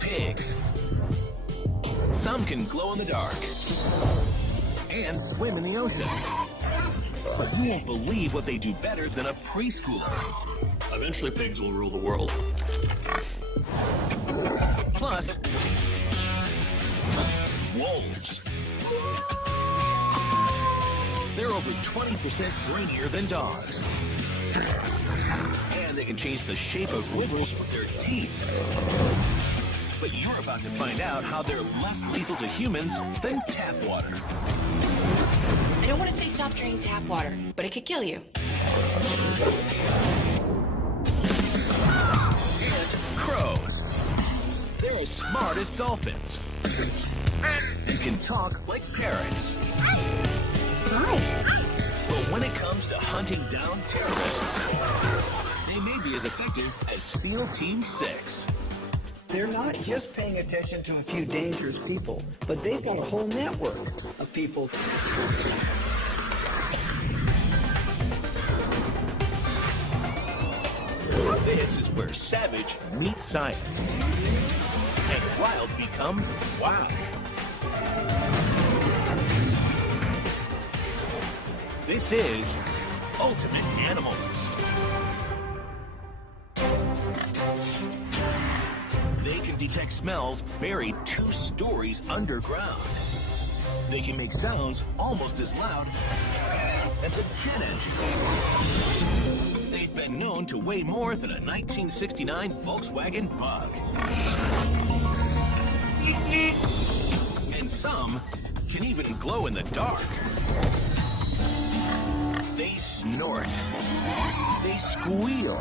Pigs. Some can glow in the dark and swim in the ocean. But you won't believe what they do better than a preschooler. Eventually, pigs will rule the world. Plus, wolves. They're over 20% brainier than dogs. And they can change the shape of rivers with their teeth. But you're about to find out how they're less lethal to humans than tap water. I don't want to say stop drinking tap water, but it could kill you. And crows. They're as smart as dolphins. And can talk like parrots. But when it comes to hunting down terrorists, they may be as effective as SEAL Team 6. They're not just paying attention to a few dangerous people, but they've got a whole network of people. This is where savage meets science. And wild becomes wow. This is Ultimate Animals. They can detect smells buried 2 stories underground. They can make sounds almost as loud as a jet engine. They've been known to weigh more than a 1969 Volkswagen Bug. And some can even glow in the dark. They snort. They squeal.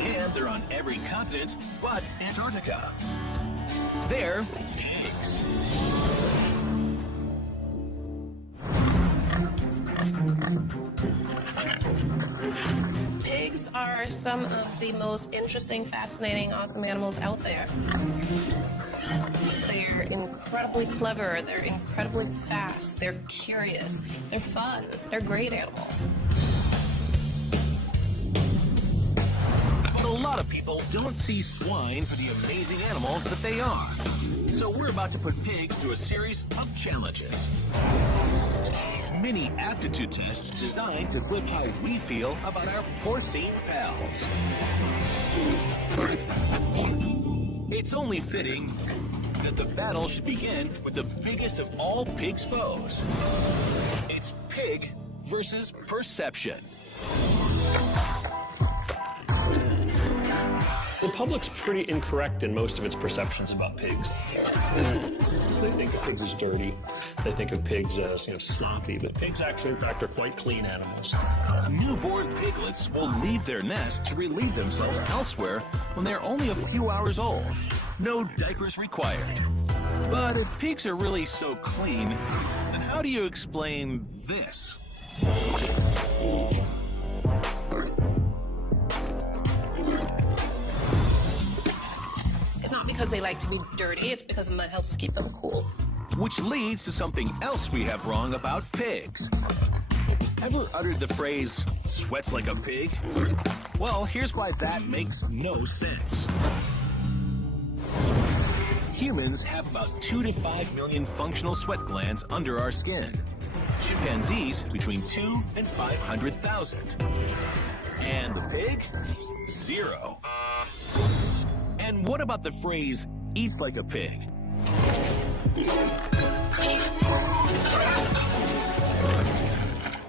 And they're on every continent but Antarctica. They're pigs. Pigs are some of the most interesting, fascinating, awesome animals out there. They're incredibly clever, they're incredibly fast, they're curious, they're fun, they're great animals. But a lot of people don't see swine for the amazing animals that they are. So we're about to put pigs through a series of challenges. Mini aptitude tests designed to flip how we feel about our porcine pals. It's only fitting that the battle should begin with the biggest of all pigs' foes. It's pig versus perception. The public's pretty incorrect in most of its perceptions about pigs. They think of pigs as dirty. They think of pigs as, sloppy, but pigs actually, in fact, are quite clean animals. Newborn piglets will leave their nest to relieve themselves elsewhere when they're only a few hours old. No diapers required. But if pigs are really so clean, then how do you explain this? It's not because they like to be dirty, it's because mud helps keep them cool. Which leads to something else we have wrong about pigs. Ever uttered the phrase, sweats like a pig? Well, here's why that makes no sense. Humans have about 2 to 5 million functional sweat glands under our skin. Chimpanzees between 2 and 500,000. And the pig? 0. And Then what about the phrase, eats like a pig?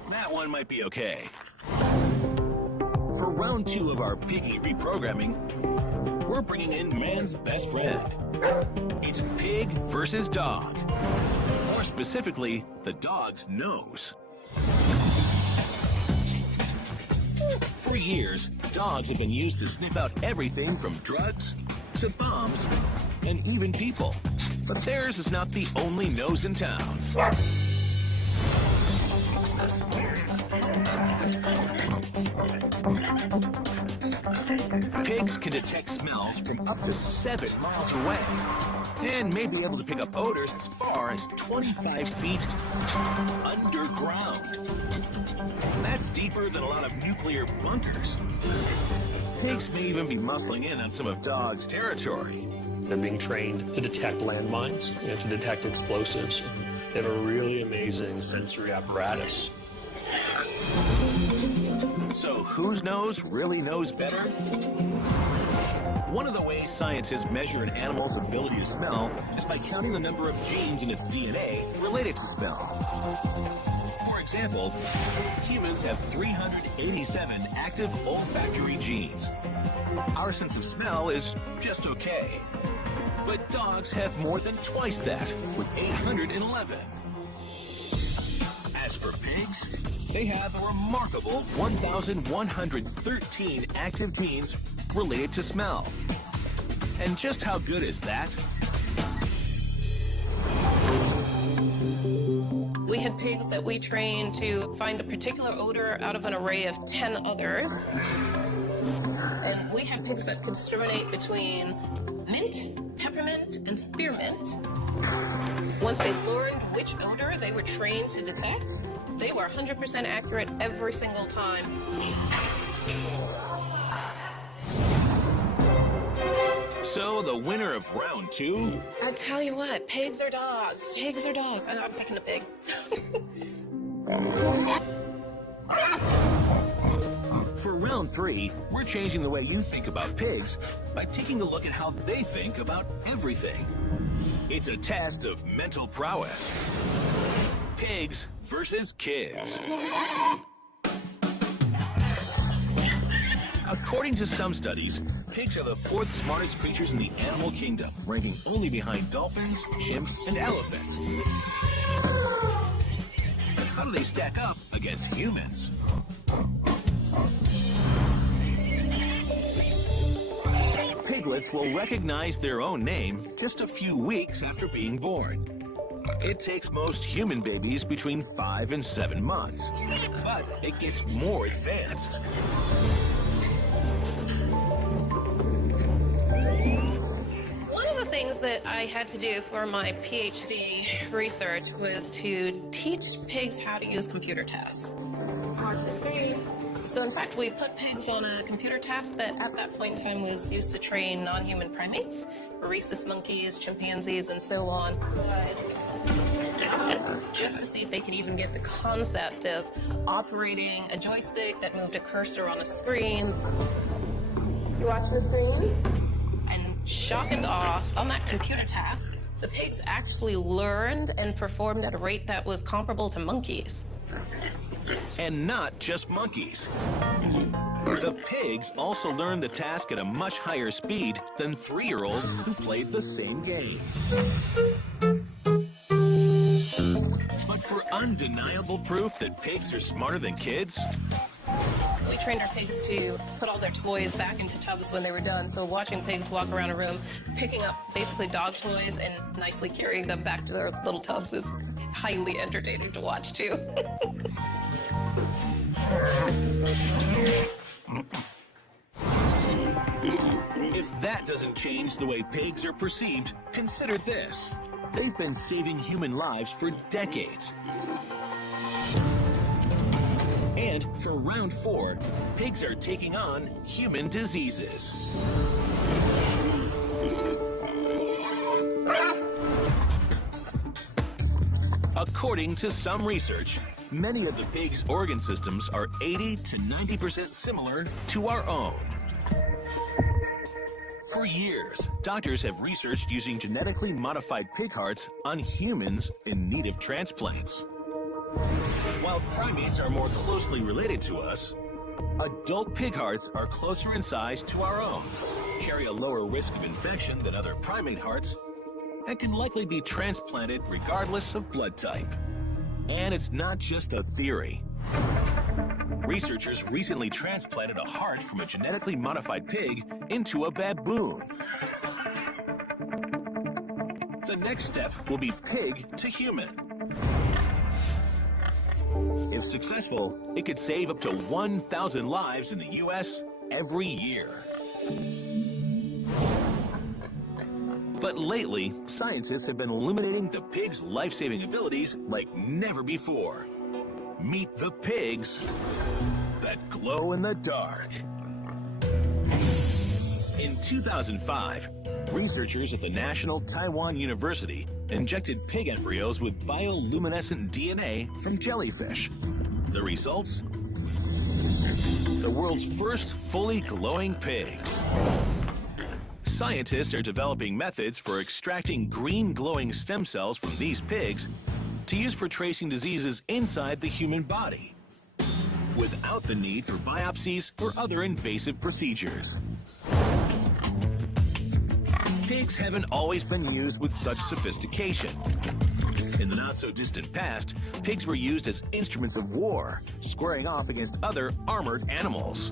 That one might be okay. For round 2 of our piggy reprogramming, we're bringing in man's best friend. It's pig versus dog. More specifically, the dog's nose. For years, dogs have been used to sniff out everything from drugs to bombs and even people. But theirs is not the only nose in town. Pigs can detect smells from up to 7 miles away and may be able to pick up odors as far as 25 feet underground. That's deeper than a lot of nuclear bunkers. Pigs may even be muscling in on some of dogs' territory. They're being trained to detect landmines, to detect explosives. They have a really amazing sensory apparatus. So whose nose really knows better? One of the ways scientists measure an animal's ability to smell is by counting the number of genes in its DNA related to smell. For example, humans have 387 active olfactory genes. Our sense of smell is just okay. But dogs have more than twice that, with 811. As for pigs, they have a remarkable 1,113 active genes related to smell. And just how good is that? We had pigs that we trained to find a particular odor out of an array of 10 others. And we had pigs that could discriminate between mint, peppermint, and spearmint. Once they learned which odor they were trained to detect, they were 100% accurate every single time. So the winner of round 2? I tell you what, pigs are dogs. Pigs are dogs. I'm picking a pig. For round 3, we're changing the way you think about pigs by taking a look at how they think about everything. It's a test of mental prowess. Pigs versus kids. According to some studies, pigs are the 4th smartest creatures in the animal kingdom, ranking only behind dolphins, chimps, and elephants. But how do they stack up against humans? Piglets will recognize their own name just a few weeks after being born. It takes most human babies between 5 and 7 months, but it gets more advanced. One of the things that I had to do for my PhD research was to teach pigs how to use computer tasks. Watch the screen. So in fact, we put pigs on a computer task that at that point in time was used to train non-human primates, rhesus monkeys, chimpanzees, and so on. Just to see if they could even get the concept of operating a joystick that moved a cursor on a screen. You watching the screen? And shock and awe, on that computer task, the pigs actually learned and performed at a rate that was comparable to monkeys. And not just monkeys. The pigs also learned the task at a much higher speed than 3-year-olds who played the same game. But for undeniable proof that pigs are smarter than kids, We trained our pigs to put all their toys back into tubs when they were done. So watching pigs walk around a room, picking up basically dog toys and nicely carrying them back to their little tubs is highly entertaining to watch too. if that doesn't change the way pigs are perceived, consider this. They've been saving human lives for decades. And for round 4, pigs are taking on human diseases. According to some research, many of the pigs' organ systems are 80 to 90% similar to our own. For years, doctors have researched using genetically modified pig hearts on humans in need of transplants. While primates are more closely related to us, adult pig hearts are closer in size to our own, carry a lower risk of infection than other primate hearts, and can likely be transplanted regardless of blood type. And it's not just a theory. Researchers recently transplanted a heart from a genetically modified pig into a baboon. The next step will be pig to human. If successful, it could save up to 1,000 lives in the U.S. every year. But lately, scientists have been illuminating the pig's life-saving abilities like never before. Meet the pigs that glow in the dark. In 2005, researchers at the National Taiwan University injected pig embryos with bioluminescent DNA from jellyfish. The results? The world's first fully glowing pigs. Scientists are developing methods for extracting green glowing stem cells from these pigs to use for tracing diseases inside the human body, without the need for biopsies or other invasive procedures. Pigs haven't always been used with such sophistication. In the not-so-distant past, pigs were used as instruments of war, squaring off against other armored animals.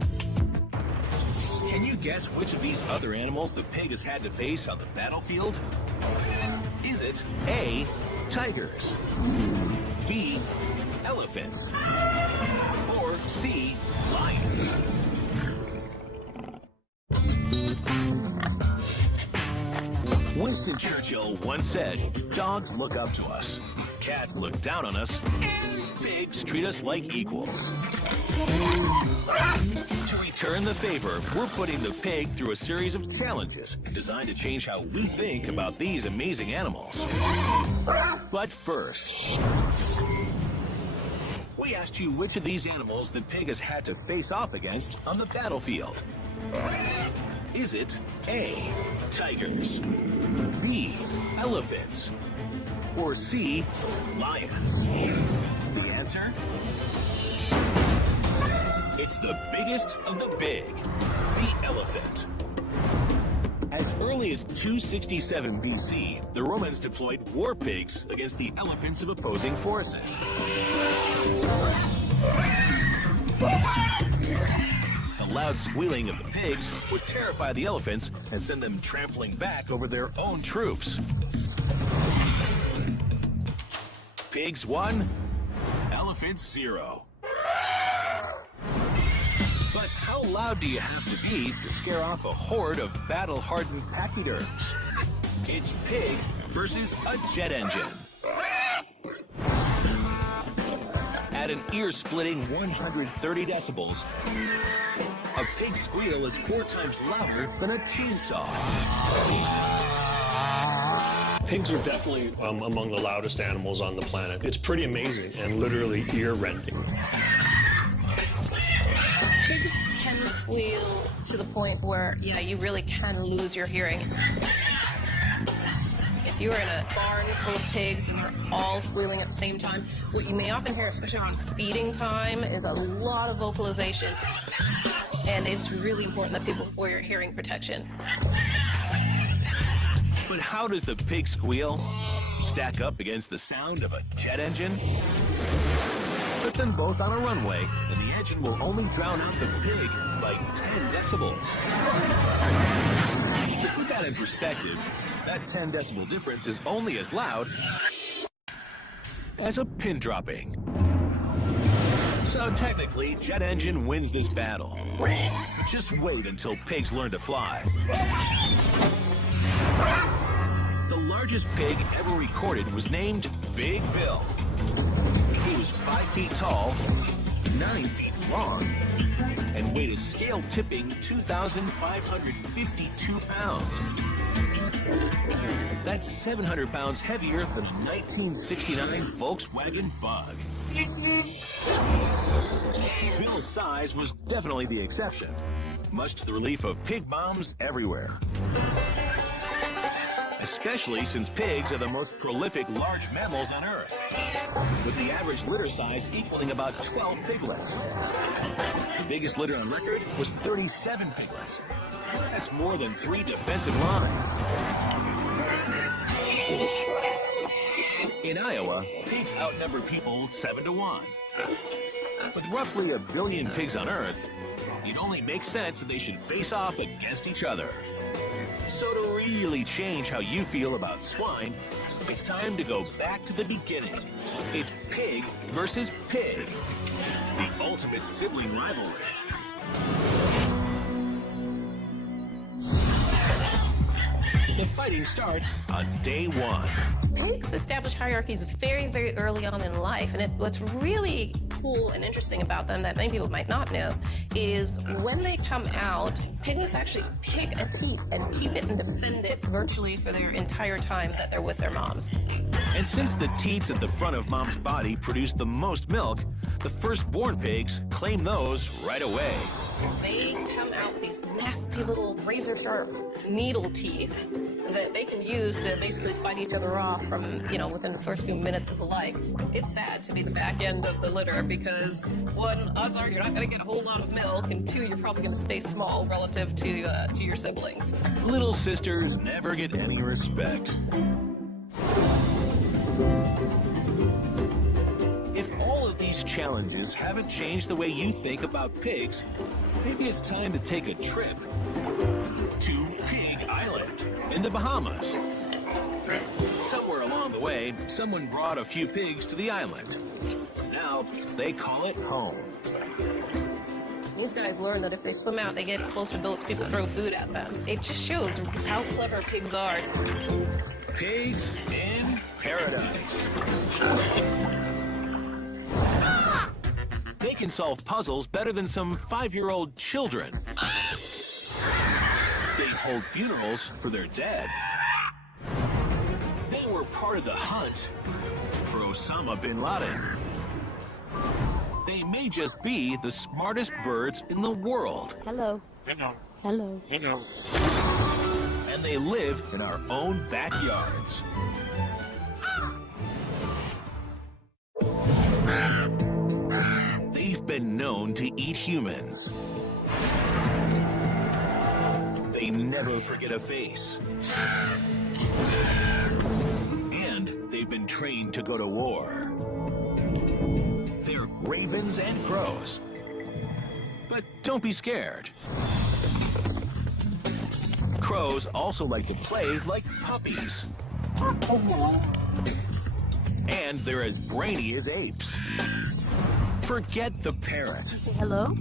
Can you guess which of these other animals the pig has had to face on the battlefield? Is it A, tigers, B, elephants, or C, lions? Winston Churchill once said, "Dogs look up to us, cats look down on us, and pigs treat us like equals." To return the favor, we're putting the pig through a series of challenges designed to change how we think about these amazing animals. But first, we asked you which of these animals the pig has had to face off against on the battlefield. Is it A, tigers, B, elephants, or C, lions? The answer? It's the biggest of the big, the elephant. As early as 267 BC, the Romans deployed war pigs against the elephants of opposing forces. The loud squealing of the pigs would terrify the elephants and send them trampling back over their own troops. Pigs 1, elephants 0. But how loud do you have to be to scare off a horde of battle-hardened pachyderms? It's pig versus a jet engine. At an ear-splitting 130 decibels, a pig's squeal is 4 times louder than a chainsaw. Pigs are definitely among the loudest animals on the planet. It's pretty amazing and literally ear-rending. Pigs can squeal to the point where, yeah, you really can lose your hearing. If you are in a barn full of pigs and they're all squealing at the same time, what you may often hear, especially around feeding time, is a lot of vocalization. And it's really important that people wear hearing protection. But how does the pig squeal stack up against the sound of a jet engine? Put them both on a runway, and the engine will only drown out the pig by 10 decibels. To put that in perspective, that 10 decibel difference is only as loud as a pin dropping. So technically, jet engine wins this battle. Just wait until pigs learn to fly. The largest pig ever recorded was named Big Bill. He was 5 feet tall, 9 feet long, and weighed a scale-tipping 2,552 pounds. That's 700 pounds heavier than a 1969 Volkswagen Bug. Bill's size was definitely the exception. much to the relief of pig moms everywhere. Especially since pigs are the most prolific large mammals on Earth, with the average litter size equaling about 12 piglets. The biggest litter on record was 37 piglets. That's more than 3 defensive lines. In Iowa, pigs outnumber people 7-1. With roughly 1 billion pigs on Earth, it only makes sense that they should face off against each other. So to really change how you feel about swine, it's time to go back to the beginning. It's pig versus pig, the ultimate sibling rivalry. The fighting starts on day 1. Pigs establish hierarchies very, very early on in life, and what's really cool and interesting about them that many people might not know is when they come out, piglets actually pick a teat and keep it and defend it virtually for their entire time that they're with their moms. And since the teats at the front of mom's body produce the most milk, the firstborn pigs claim those right away. They come out with these nasty little razor-sharp needle teeth that they can use to basically fight each other off from, within the first few minutes of life. It's sad to be the back end of the litter because, 1, odds are you're not going to get a whole lot of milk, and 2, you're probably going to stay small relative to your siblings. Little sisters never get any respect. If all of these challenges haven't changed the way you think about pigs, maybe it's time to take a trip to Pig Island in the Bahamas. Somewhere along the way, someone brought a few pigs to the island. Now they call it home. These guys learn that if they swim out, they get close to boats, people throw food at them. It just shows how clever pigs are. Pigs in paradise. They can solve puzzles better than some 5-year-old children. They hold funerals for their dead. They were part of the hunt for Osama bin Laden. They may just be the smartest birds in the world. Hello. Hello. Hello. Hello. And they live in our own backyards. They've been known to eat humans. They never forget a face. And they've been trained to go to war. They're ravens and crows. But don't be scared. Crows also like to play like puppies. And they're as brainy as apes. Forget the parrot. Hello?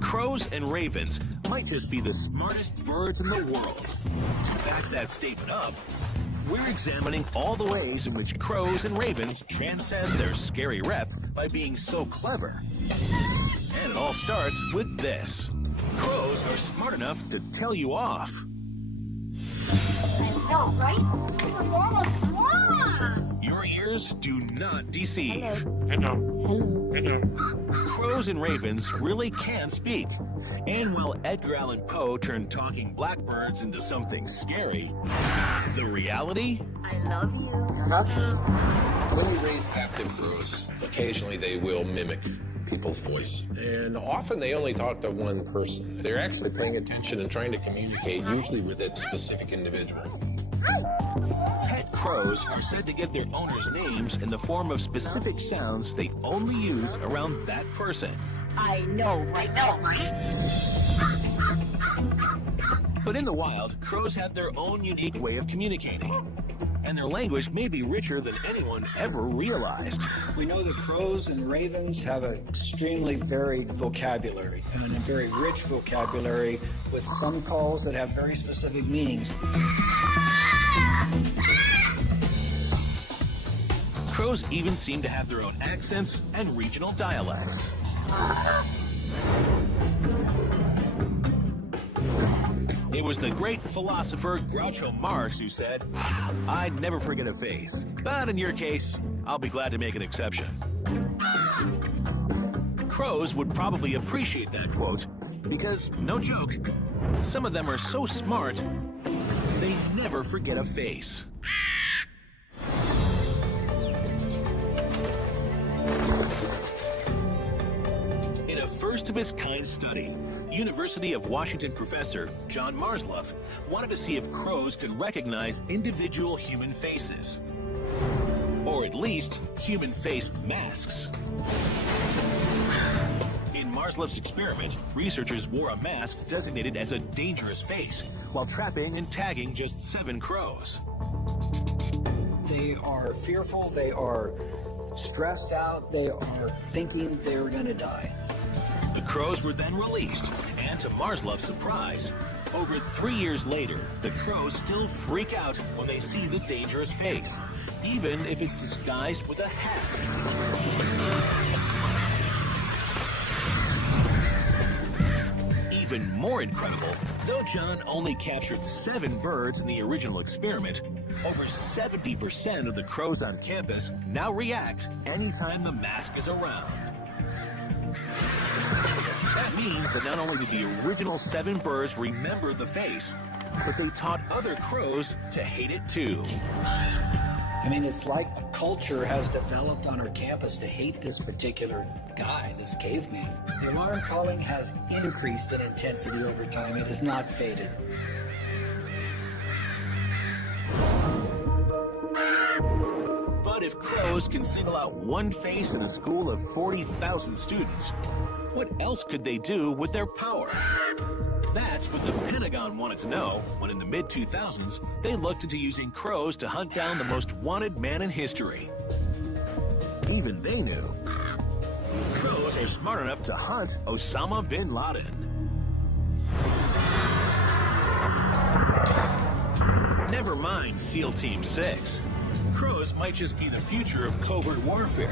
Crows and ravens might just be the smartest birds in the world. To back that statement up, we're examining all the ways in which crows and ravens transcend their scary rep by being so clever. And it all starts with this. Crows are smart enough to tell you off. No, right? Your ears do not deceive. Hello. Hello. Crows and ravens really can speak. And while Edgar Allan Poe turned talking blackbirds into something scary, the reality? I love you. When you raise captive crows, occasionally they will mimic people's voice. And often they only talk to one person. They're actually paying attention and trying to communicate, usually with a specific individual. Pet crows are said to get their owners' names in the form of specific sounds they only use around that person. I know, right? But in the wild, crows have their own unique way of communicating. And their language may be richer than anyone ever realized. We know that crows and ravens have an extremely varied vocabulary and a very rich vocabulary with some calls that have very specific meanings. Crows even seem to have their own accents and regional dialects. It was the great philosopher Groucho Marx who said, "I'd never forget a face, but in your case, I'll be glad to make an exception." Crows would probably appreciate that quote Because, no joke, some of them are so smart, they never forget a face. In a first-of-its-kind study, University of Washington professor John Marsloff wanted to see if crows could recognize individual human faces. Or at least, human face masks. In Marsloff's experiment, researchers wore a mask designated as a dangerous face while trapping and tagging just 7 crows. They are fearful, they are stressed out, they are thinking they're going to die. The crows were then released, and to Marsloff's surprise, over 3 years later, the crows still freak out when they see the dangerous face, even if it's disguised with a hat. Even more incredible, though John only captured 7 birds in the original experiment, over 70% of the crows on campus now react anytime the mask is around. That means that not only did the original 7 birds remember the face, but they taught other crows to hate it too. I mean, it's like a culture has developed on our campus to hate this particular guy, this caveman. The alarm calling has increased in intensity over time. It has not faded. But if crows can single out one face in a school of 40,000 students, what else could they do with their power? That's what the Pentagon wanted to know when in the mid-2000s, they looked into using crows to hunt down the most wanted man in history. Even they knew. Crows are smart enough to hunt Osama bin Laden. Never mind SEAL Team 6. Crows might just be the future of covert warfare.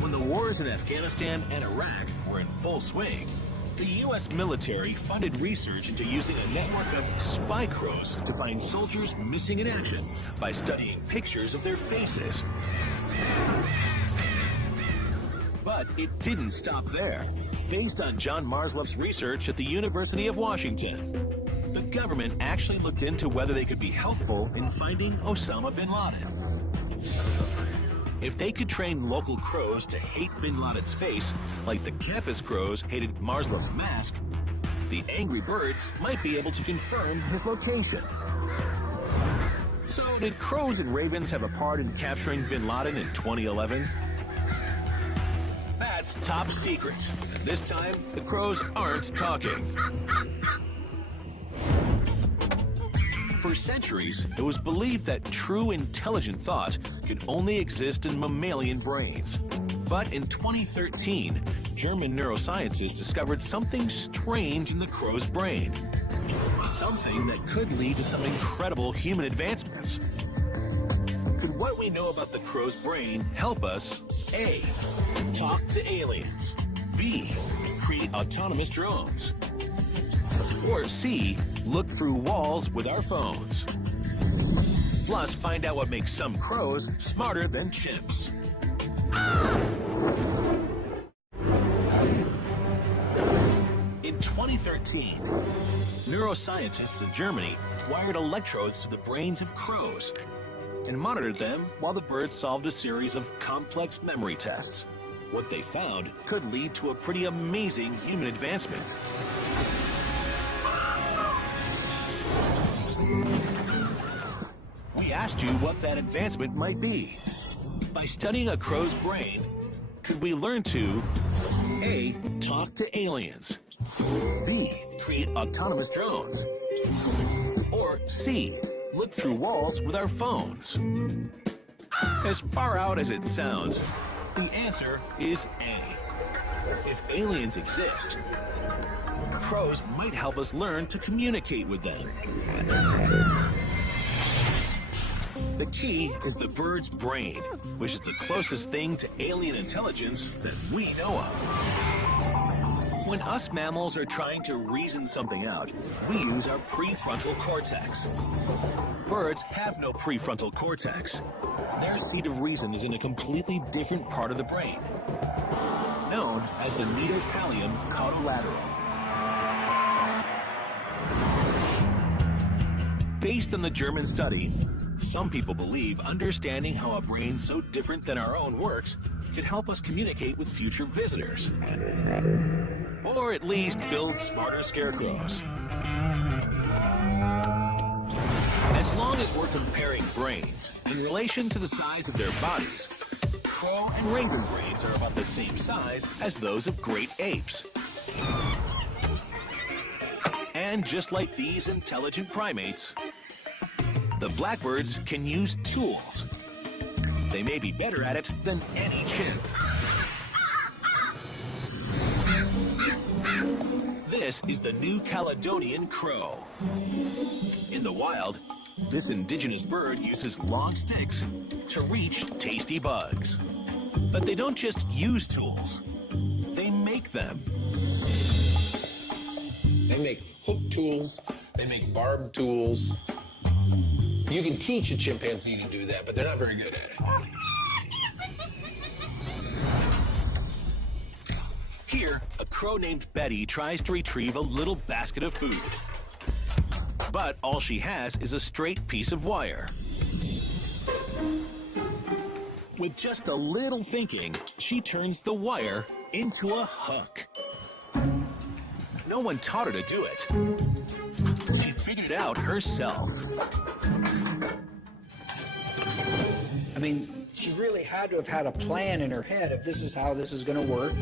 When the wars in Afghanistan and Iraq were in full swing, the U.S. military funded research into using a network of spy crows to find soldiers missing in action by studying pictures of their faces. But it didn't stop there. Based on John Marsloff's research at the University of Washington, the government actually looked into whether they could be helpful in finding Osama bin Laden. If they could train local crows to hate bin Laden's face, like the campus crows hated Marsloff's mask, the angry birds might be able to confirm his location. So did crows and ravens have a part in capturing bin Laden in 2011? That's top secret. And this time, the crows aren't talking. For centuries, it was believed that true intelligent thought could only exist in mammalian brains. But in 2013, German neuroscientists discovered something strange in the crow's brain. Something that could lead to some incredible human advancements. Could what we know about the crow's brain help us, A, talk to aliens, B, create autonomous drones, or C, look through walls with our phones? Plus, find out what makes some crows smarter than chimps. In 2013, neuroscientists in Germany wired electrodes to the brains of crows and monitored them while the birds solved a series of complex memory tests. What they found could lead to a pretty amazing human advancement. We asked you what that advancement might be. By studying a crow's brain, could we learn to A, talk to aliens, B, create autonomous drones, or C, look through walls with our phones? As far out as it sounds, the answer is A. If aliens exist, crows might help us learn to communicate with them. The key is the bird's brain, which is the closest thing to alien intelligence that we know of. When us mammals are trying to reason something out, we use our prefrontal cortex. Birds have no prefrontal cortex. Their seat of reason is in a completely different part of the brain. known as the Nidopallium caudolateral. Based on the German study, some people believe understanding how a brain so different than our own works could help us communicate with future visitors. Or at least build smarter scarecrows. As long as we're comparing brains in relation to the size of their bodies, crow and raven brains are about the same size as those of great apes. And just like these intelligent primates, the blackbirds can use tools. They may be better at it than any chimp. This is the New Caledonian crow. In the wild, this indigenous bird uses long sticks to reach tasty bugs. But they don't just use tools, they make them. They make hook tools, they make barb tools. You can teach a chimpanzee to do that, but they're not very good at it. Here, a crow named Betty tries to retrieve a little basket of food. But all she has is a straight piece of wire. With just a little thinking, she turns the wire into a hook. No one taught her to do it. She figured it out herself. I mean, she really had to have had a plan in her head of this is how this is going to work.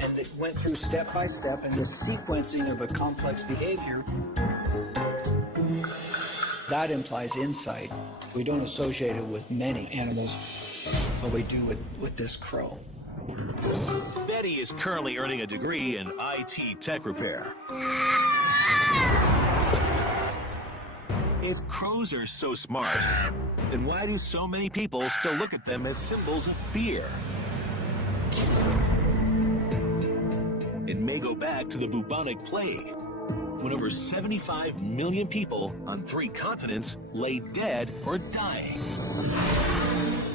And it went through step by step, and the sequencing of a complex behavior, that implies insight. We don't associate it with many animals, but we do with this crow. Betty is currently earning a degree in IT tech repair. If crows are so smart, then why do so many people still look at them as symbols of fear? It may go back to the bubonic plague, when over 75 million people on 3 continents lay dead or dying.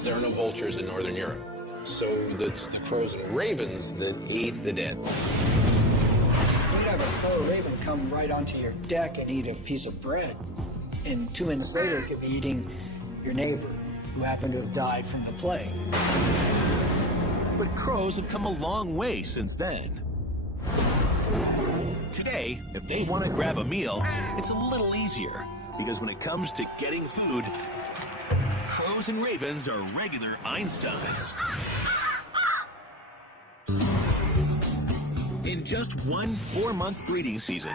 There are no vultures in Northern Europe, so it's the crows and ravens that ate the dead. You'd have a crow or raven come right onto your deck and eat a piece of bread, and 2 minutes later it could be eating your neighbor who happened to have died from the plague. But crows have come a long way since then. Today, if they want to grab a meal, it's a little easier, because when it comes to getting food, crows and ravens are regular Einsteins. In just one 4-month breeding season,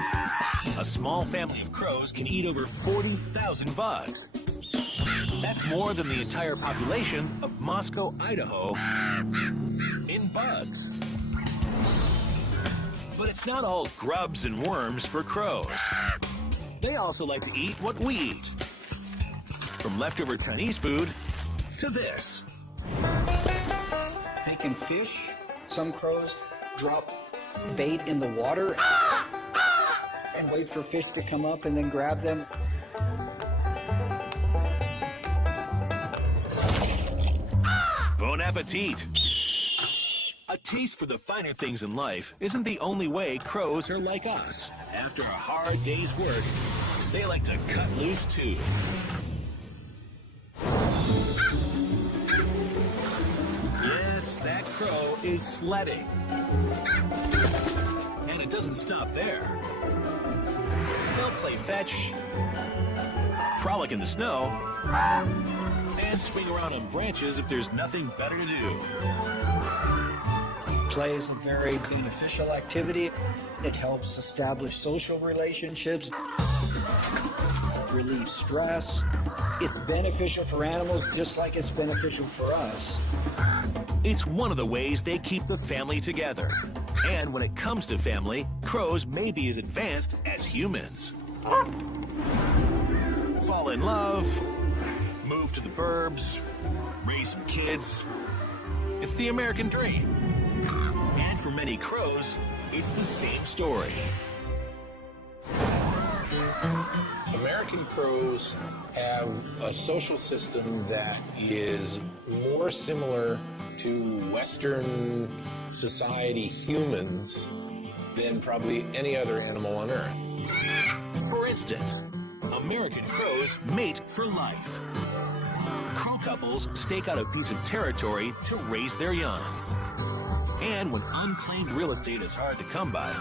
a small family of crows can eat over 40,000 bugs. That's more than the entire population of Moscow, Idaho, in bugs. But it's not all grubs and worms for crows. They also like to eat what we eat. From leftover Chinese food to this. They can fish. Some crows drop bait in the water and wait for fish to come up and then grab them. Bon appetit! A taste for the finer things in life isn't the only way crows are like us. After a hard day's work, they like to cut loose too. Yes, that crow is sledding. And it doesn't stop there. They'll play fetch, frolic in the snow, and swing around on branches if there's nothing better to do. Play is a very beneficial activity. It helps establish social relationships, relieve stress. It's beneficial for animals just like it's beneficial for us. It's one of the ways they keep the family together. And when it comes to family, crows may be as advanced as humans. Fall in love, move to the burbs, raise some kids. It's the American dream. And for many crows, it's the same story. American crows have a social system that is more similar to Western society humans than probably any other animal on Earth. For instance, American crows mate for life. Crow couples stake out a piece of territory to raise their young. And when unclaimed real estate is hard to come by,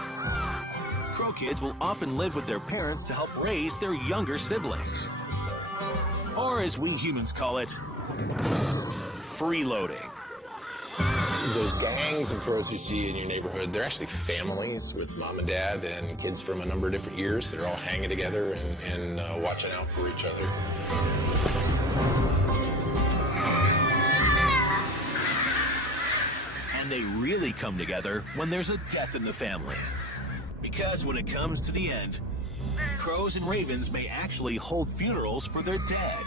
crow kids will often live with their parents to help raise their younger siblings. Or as we humans call it, freeloading. Those gangs of crows you see in your neighborhood, they're actually families with mom and dad and kids from a number of different years. They're all hanging together and watching out for each other. And they really come together when there's a death in the family. Because when it comes to the end, crows and ravens may actually hold funerals for their dead.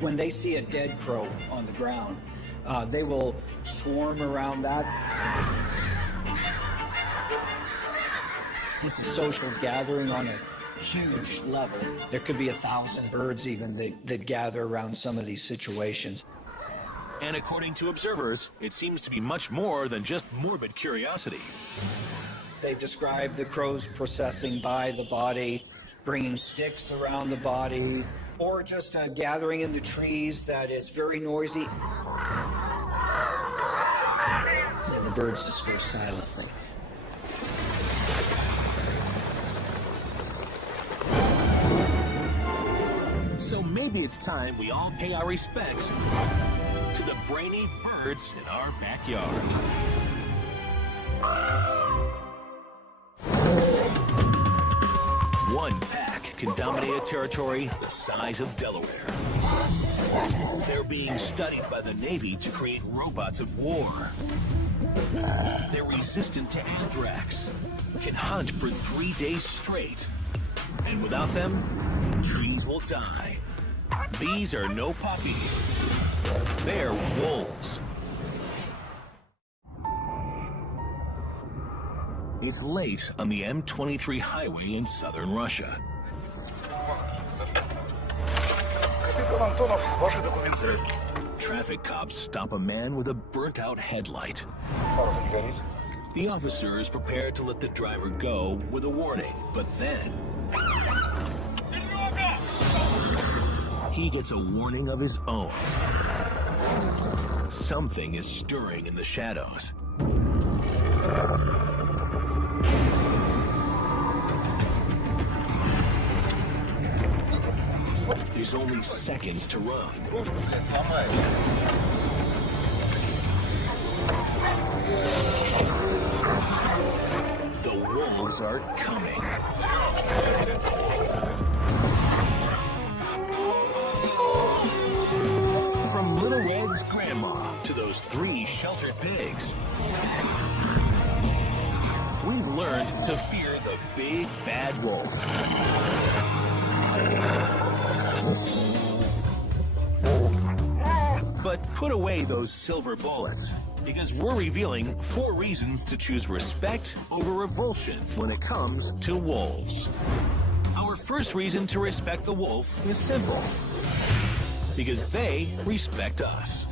When they see a dead crow on the ground, they will swarm around that. It's a social gathering on a huge level. There could be 1,000 birds even that gather around some of these situations. And according to observers, it seems to be much more than just morbid curiosity. They've described the crows processing by the body, bringing sticks around the body, or just a gathering in the trees that is very noisy. Then the birds disperse silently. So maybe it's time we all pay our respects to the brainy birds in our backyard. One pack can dominate a territory the size of Delaware. They're being studied by the Navy to create robots of war. They're resistant to anthrax, can hunt for 3 days straight. And without them, trees will die. These are no puppies. They're wolves. It's late on the M23 highway in southern Russia. Traffic cops stop a man with a burnt-out headlight. The officer is prepared to let the driver go with a warning, but then he gets a warning of his own. Something is stirring in the shadows. There's only seconds to run. The wolves are coming. From Little Red's grandma to those 3 sheltered pigs, we've learned to fear the big bad wolf. But put away those silver bullets, because we're revealing 4 reasons to choose respect over revulsion when it comes to wolves. Our first reason to respect the wolf is simple. Because they respect us.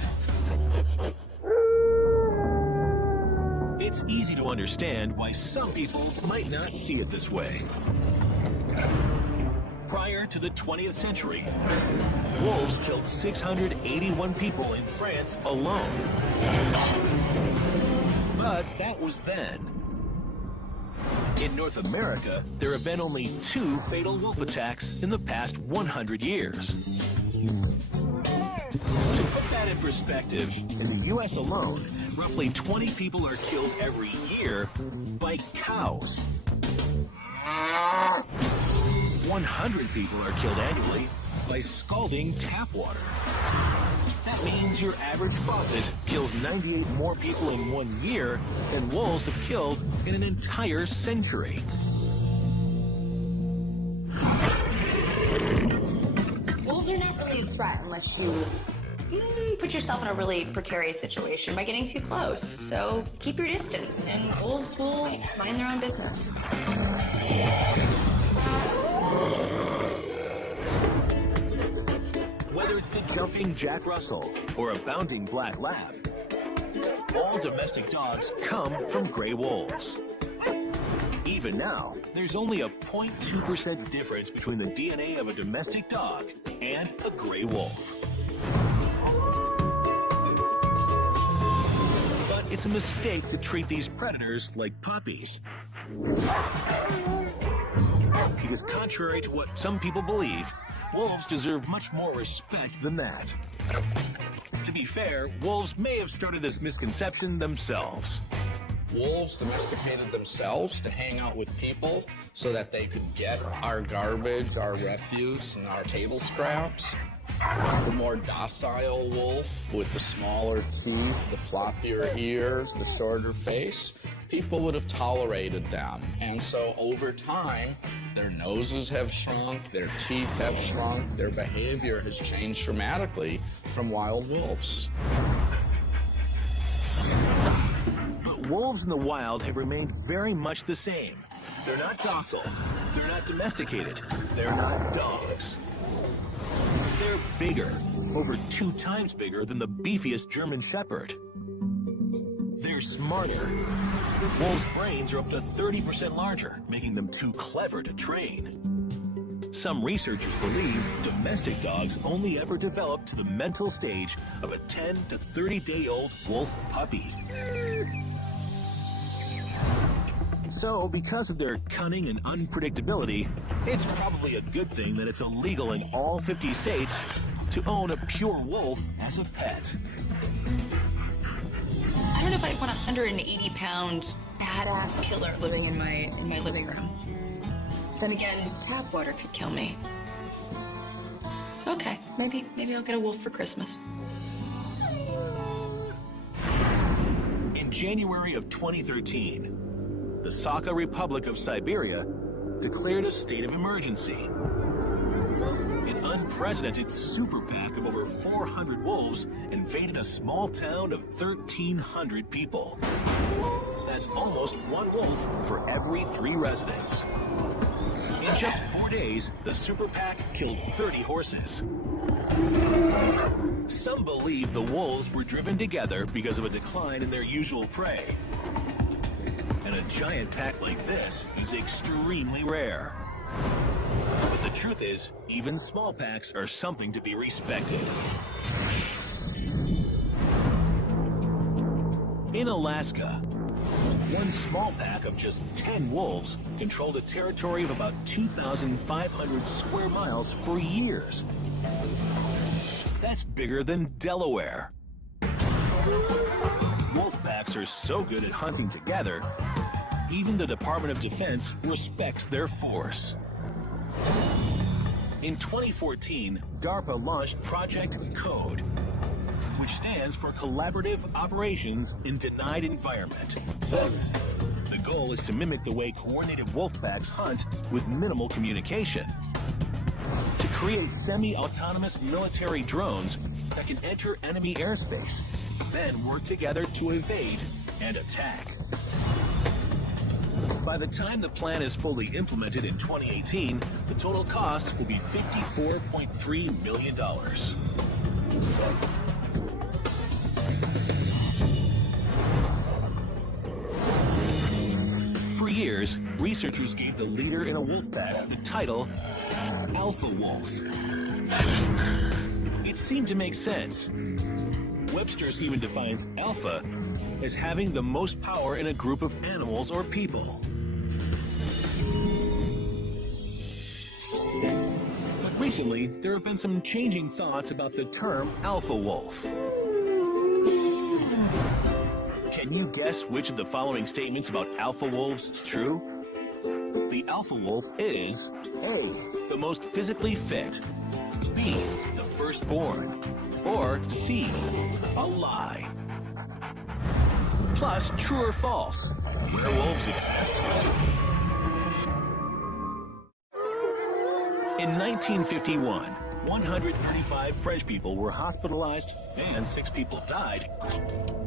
It's easy to understand why some people might not see it this way. Prior to the 20th century, wolves killed 681 people in France alone. But that was then. In North America, there have been only 2 fatal wolf attacks in the past 100 years. To put that in perspective, in the U.S. alone, roughly 20 people are killed every year by cows. 100 people are killed annually by scalding tap water. That means your average faucet kills 98 more people in 1 year than wolves have killed in an entire century. Wolves are not really a threat unless you put yourself in a really precarious situation by getting too close. So keep your distance, and wolves will mind their own business. Whether it's the jumping Jack Russell or a bounding black lab, all domestic dogs come from gray wolves. Even now, there's only a 0.2% difference between the DNA of a domestic dog and a gray wolf. But it's a mistake to treat these predators like puppies. Because contrary to what some people believe, wolves deserve much more respect than that. To be fair, wolves may have started this misconception themselves. Wolves domesticated themselves to hang out with people so that they could get our garbage, our refuse, and our table scraps. The more docile wolf with the smaller teeth, the floppier ears, the shorter face, people would have tolerated them. And so over time, their noses have shrunk, their teeth have shrunk, their behavior has changed dramatically from wild wolves. Wolves in the wild have remained very much the same. They're not docile. They're not domesticated. They're not dogs. They're bigger, over 2 times bigger than the beefiest German Shepherd. They're smarter. Wolves' brains are up to 30% larger, making them too clever to train. Some researchers believe domestic dogs only ever develop to the mental stage of a 10 to 30-day-old wolf puppy. So, because of their cunning and unpredictability, it's probably a good thing that it's illegal in all 50 states to own a pure wolf as a pet. I don't know if I'd want a 180-pound badass killer living in my living room. Then again, tap water could kill me. Okay, maybe I'll get a wolf for Christmas. In January of 2013, the Sakha Republic of Siberia declared a state of emergency. An unprecedented super pack of over 400 wolves invaded a small town of 1,300 people. That's almost 1 wolf for every 3 residents. In just 4 days, the super pack killed 30 horses. Some believe the wolves were driven together because of a decline in their usual prey. And a giant pack like this is extremely rare. But the truth is, even small packs are something to be respected. In Alaska, one small pack of just 10 wolves controlled a territory of about 2,500 square miles for years. That's bigger than Delaware. Wolf packs are so good at hunting together, even the Department of Defense respects their force. In 2014, DARPA launched Project CODE, which stands for Collaborative Operations in Denied Environment. The goal is to mimic the way coordinated wolf packs hunt with minimal communication. To create semi-autonomous military drones that can enter enemy airspace, then work together to evade and attack. By the time the plan is fully implemented in 2018, the total cost will be $54.3 million. For years, researchers gave the leader in a wolf pack the title Alpha Wolf. It seemed to make sense. Webster's even defines alpha as having the most power in a group of animals or people. But recently, there have been some changing thoughts about the term alpha wolf. Can you guess which of the following statements about alpha wolves is true? The alpha wolf is A, the most physically fit, B, the firstborn, or C, a lie. Plus, true or false, werewolves exist. In 1951, 135 French people were hospitalized and 6 people died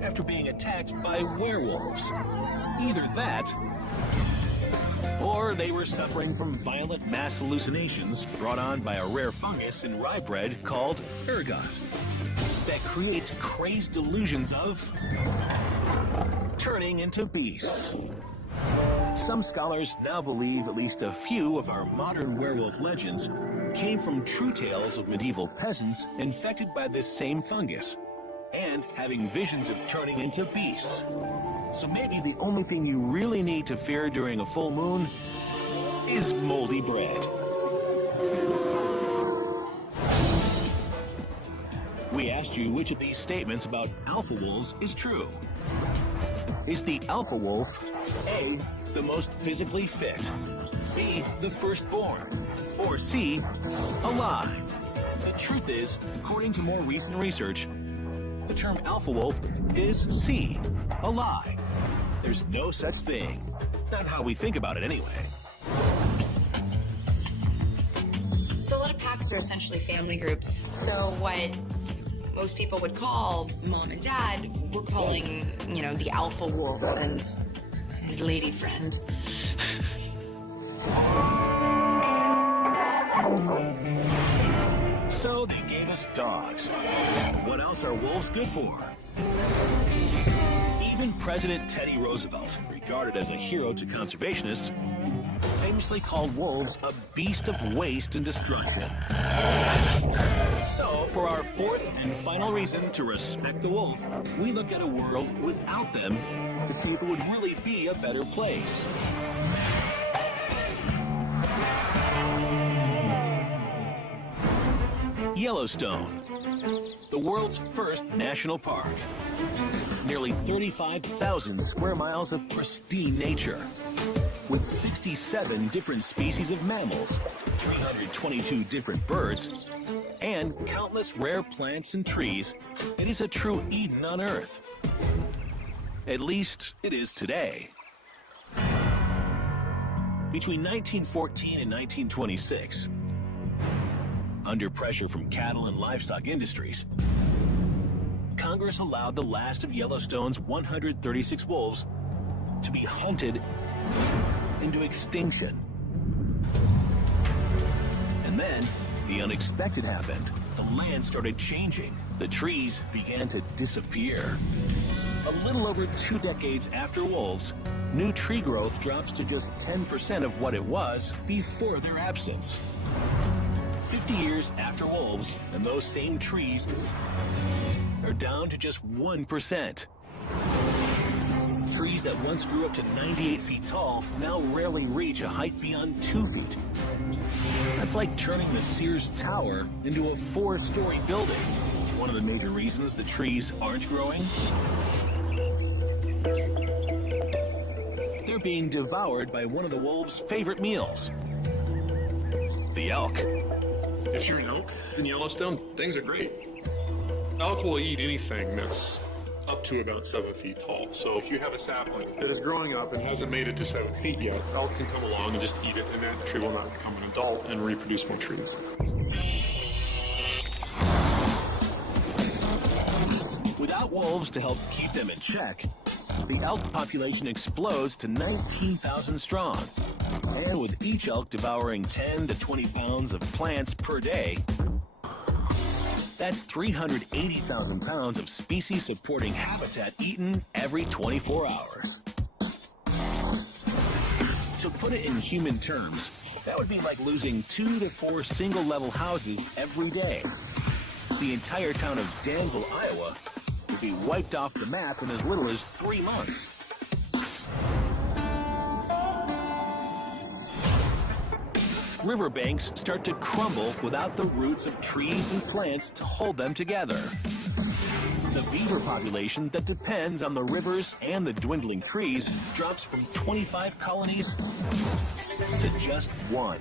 after being attacked by werewolves. Either that, or they were suffering from violent mass hallucinations brought on by a rare fungus in rye bread called ergot that creates crazed delusions of turning into beasts. Some scholars now believe at least a few of our modern werewolf legends came from true tales of medieval peasants infected by this same fungus and having visions of turning into beasts. So maybe the only thing you really need to fear during a full moon is moldy bread. We asked you which of these statements about alpha wolves is true. Is the alpha wolf A, the most physically fit, B, the firstborn, or C, alive? The truth is, according to more recent research, the term alpha wolf is C, a lie. There's no such thing. Not how we think about it anyway. So a lot of packs are essentially family groups. So what most people would call mom and dad, we're calling, the alpha wolf and his lady friend. So they gave us dogs. What else are wolves good for? Even President Teddy Roosevelt, regarded as a hero to conservationists, famously called wolves a beast of waste and destruction. So, for our fourth and final reason to respect the wolf, we look at a world without them to see if it would really be a better place. Yellowstone, the world's first national park. Nearly 35,000 square miles of pristine nature, with 67 different species of mammals, 322 different birds, and countless rare plants and trees. It is a true Eden on Earth. At least it is today. Between 1914 and 1926, under pressure from cattle and livestock industries, Congress allowed the last of Yellowstone's 136 wolves to be hunted into extinction. And then the unexpected happened. The land started changing. The trees began to disappear. A little over 2 decades after wolves, new tree growth drops to just 10% of what it was before their absence. 50 years after wolves, and those same trees are down to just 1%. Trees that once grew up to 98 feet tall now rarely reach a height beyond 2 feet. That's like turning the Sears Tower into a 4-story building. One of the major reasons the trees aren't growing? They're being devoured by one of the wolves' favorite meals, the elk. If you're an elk in Yellowstone, things are great. Elk will eat anything that's up to about 7 feet tall. So if you have a sapling that is growing up and hasn't made it to 7 feet yet, elk can come along and just eat it, and that tree will not become an adult and reproduce more trees. Without wolves to help keep them in check, the elk population explodes to 19,000 strong. And with each elk devouring 10 to 20 pounds of plants per day, that's 380,000 pounds of species-supporting habitat eaten every 24 hours. To put it in human terms, that would be like losing 2 to 4 single-level houses every day. The entire town of Danville, Iowa, would be wiped off the map in as little as 3 months. Riverbanks start to crumble without the roots of trees and plants to hold them together. The beaver population that depends on the rivers and the dwindling trees drops from 25 colonies to just 1.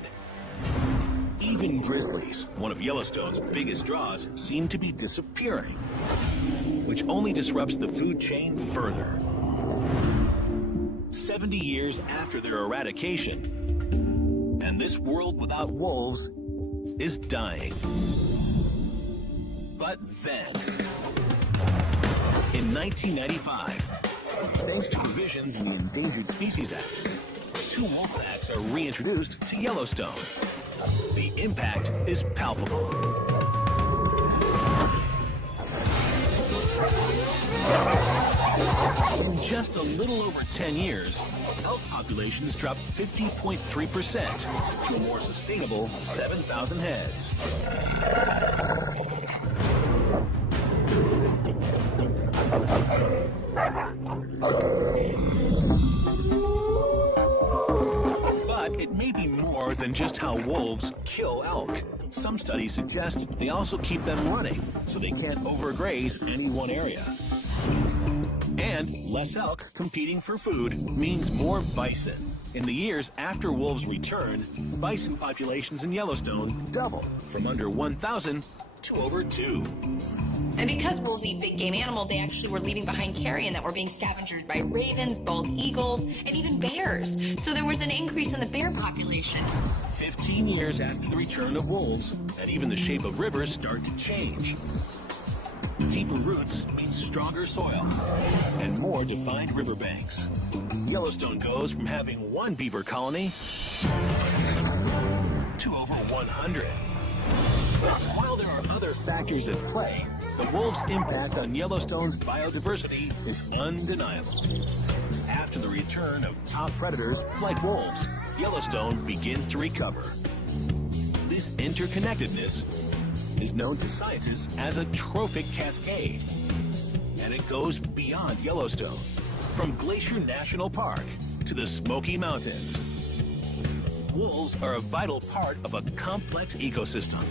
Even grizzlies, one of Yellowstone's biggest draws, seem to be disappearing, which only disrupts the food chain further. 70 years after their eradication, and this world without wolves is dying. But then, in 1995, thanks to provisions in the Endangered Species Act, 2 wolf packs are reintroduced to Yellowstone. The impact is palpable. In just a little over 10 years, elk populations dropped 50.3% to a more sustainable 7,000 heads. But it may be more than just how wolves kill elk. Some studies suggest they also keep them running, so they can't overgraze any one area. And less elk competing for food means more bison. In the years after wolves return, bison populations in Yellowstone double from under 1,000 to over 2. And because wolves eat big game animal, they actually were leaving behind carrion that were being scavenged by ravens, bald eagles, and even bears. So there was an increase in the bear population. 15 years after the return of wolves, and even the shape of rivers start to change. Deeper roots mean stronger soil and more defined riverbanks. Yellowstone goes from having 1 beaver colony to over 100. While there are other factors at play, the wolves' impact on Yellowstone's biodiversity is undeniable. After the return of top predators like wolves, Yellowstone begins to recover. This interconnectedness is known to scientists as a trophic cascade, and it goes beyond Yellowstone, from Glacier National Park to the Smoky Mountains. Wolves are a vital part of a complex ecosystem.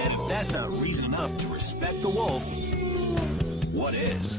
And if that's not reason enough to respect the wolf, what is?